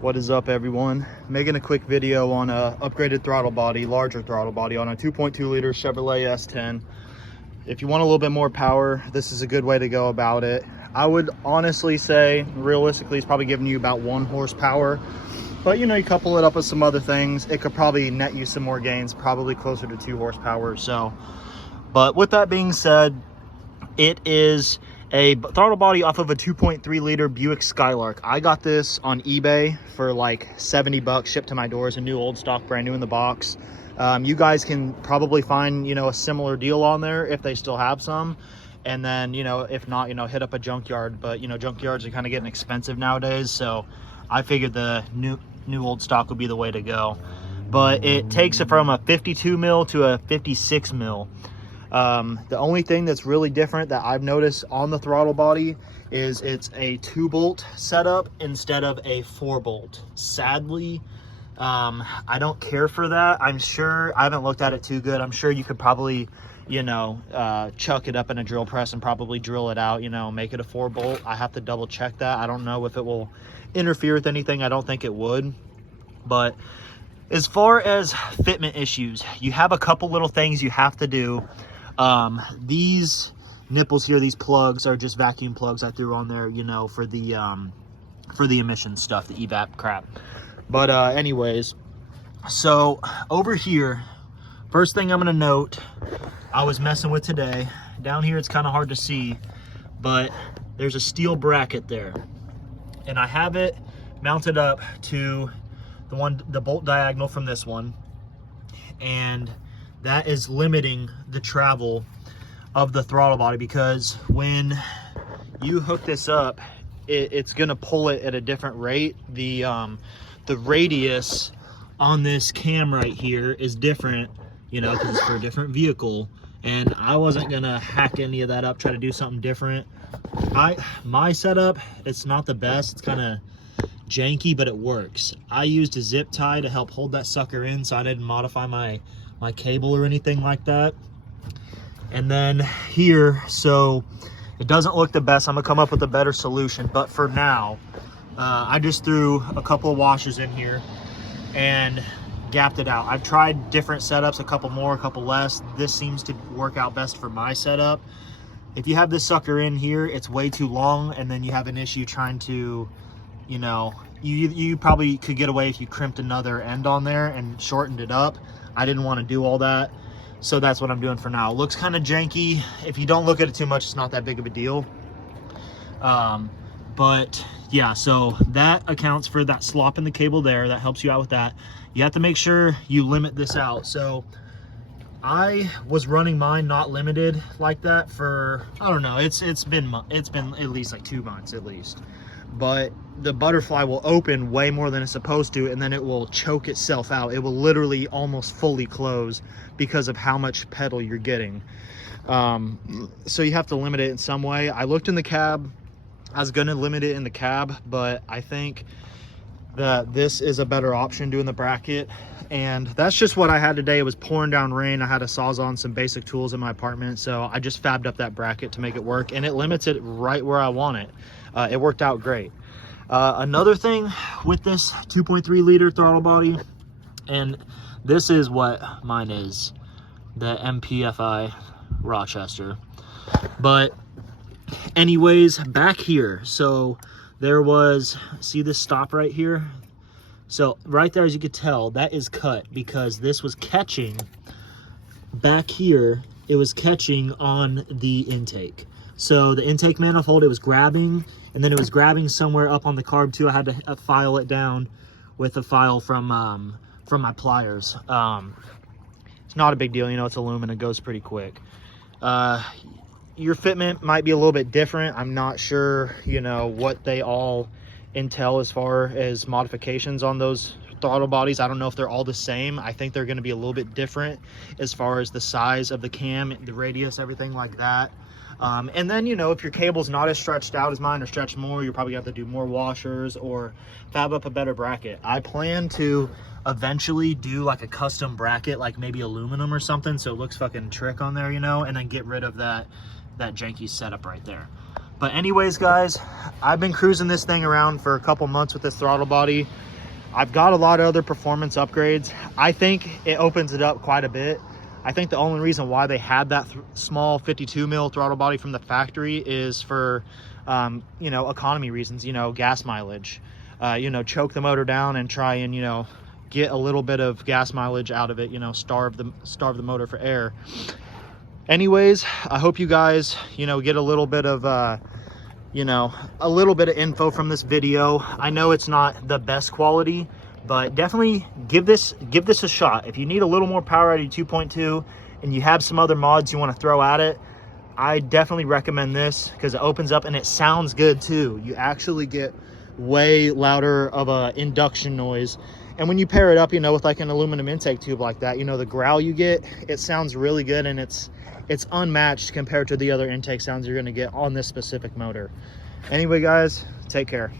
What is up, everyone? Making a quick video on a upgraded throttle body, larger throttle body on a 2.2 liter Chevrolet S10. If you want a little bit more power, this is a good way to go about it. I would honestly say, realistically, it's probably giving you about 1 horsepower. But you know, you couple it up with some other things, it could probably net you some more gains, probably closer to 2 horsepower. So, but with that being said, it is a throttle body off of a 2.3 liter Buick Skylark. I got this on eBay for like 70 bucks, shipped to my doors, a new old stock, brand new in the box. You guys can probably find, you know, a similar deal on there if they still have some. And then, you know, if not, you know, hit up a junkyard. But, you know, junkyards are kind of getting expensive nowadays. So I figured the new old stock would be the way to go. But it takes it from a 52 mil to a 56 mil. The only thing that's really different that I've noticed on the throttle body is it's a 2-bolt setup instead of a 4-bolt. Sadly, I don't care for that. I'm sure, I haven't looked at it too good. I'm sure you could probably, you know, chuck it up in a drill press and probably drill it out, you know, make it a 4-bolt. I have to double check that. I don't know if it will interfere with anything. I don't think it would. But as far as fitment issues, you have a couple little things you have to do. These nipples here, these plugs are just vacuum plugs I threw on there, you know, for the emission stuff, the evap crap. But anyways, so over here, first thing I'm gonna note, I was messing with today. Down here it's kind of hard to see, but there's a steel bracket there, and I have it mounted up to the bolt diagonal from this one, and that is limiting the travel of the throttle body, because when you hook this up, it's gonna pull it at a different rate. The radius on this cam right here is different, you know, because it's for a different vehicle, and I wasn't gonna hack any of that up, try to do something different. My setup, it's not the best, it's kind of janky, but it works. I used a zip tie to help hold that sucker in, so I didn't modify my cable or anything like that. And then here, so it doesn't look the best. I'm gonna come up with a better solution, but for now, I just threw a couple of washers in here and gapped it out. I've tried different setups, a couple more, a couple less. This seems to work out best for my setup. If you have this sucker in here, it's way too long, and then you have an issue trying to, you know, you probably could get away if you crimped another end on there and shortened it up. I didn't want to do all that, so that's what I'm doing for now. It looks kind of janky. If you don't look at it too much, it's not that big of a deal. But yeah, so that accounts for that slop in the cable there. That helps you out with that. You have to make sure you limit this out. So I was running mine not limited like that for, I don't know, it's been at least like 2 months at least. But the butterfly will open way more than it's supposed to, and then it will choke itself out. It will literally almost fully close because of how much pedal you're getting. So you have to limit it in some way. I looked in the cab. I was gonna limit it in the cab, but I think that this is a better option, doing the bracket. And that's just what I had today. It was pouring down rain. I had to Sawzall some basic tools in my apartment, so I just fabbed up that bracket to make it work, and it limits it right where I want it. It worked out great. Another thing with this 2.3 liter throttle body, and this is what mine is, the MPFI Rochester. But anyways, back here, so there was, see this stop right here? So right there, as you could tell, that is cut because this was catching back here. It was catching on the intake. So the intake manifold, it was grabbing, and then it was grabbing somewhere up on the carb too. I had to file it down with a file from my pliers. It's not a big deal, you know, it's aluminum, it goes pretty quick. Your fitment might be a little bit different. I'm not sure, you know, what they all entail as far as modifications on those throttle bodies. I don't know if they're all the same. I think they're going to be a little bit different as far as the size of the cam, the radius, everything like that. And then, you know, if your cable's not as stretched out as mine or stretched more, you'll probably have to do more washers or fab up a better bracket. I plan to eventually do like a custom bracket, like maybe aluminum or something, so it looks fucking trick on there, you know, and then get rid of that janky setup right there. But anyways, guys, I've been cruising this thing around for a couple months with this throttle body. I've got a lot of other performance upgrades. I think it opens it up quite a bit. I think the only reason why they had that small 52 mil throttle body from the factory is for, you know, economy reasons, you know, gas mileage, you know, choke the motor down and try and, you know, get a little bit of gas mileage out of it, you know, starve the motor for air. Anyways, I hope you guys, you know, get a little bit of, you know, a little bit of info from this video. I know it's not the best quality, but definitely give this a shot. If you need a little more power out of your 2.2 and you have some other mods you want to throw at it, I definitely recommend this because it opens up and it sounds good too. You actually get way louder of a induction noise. And when you pair it up, you know, with like an aluminum intake tube like that, you know, the growl you get, it sounds really good, and it's unmatched compared to the other intake sounds you're going to get on this specific motor. Anyway, guys, take care.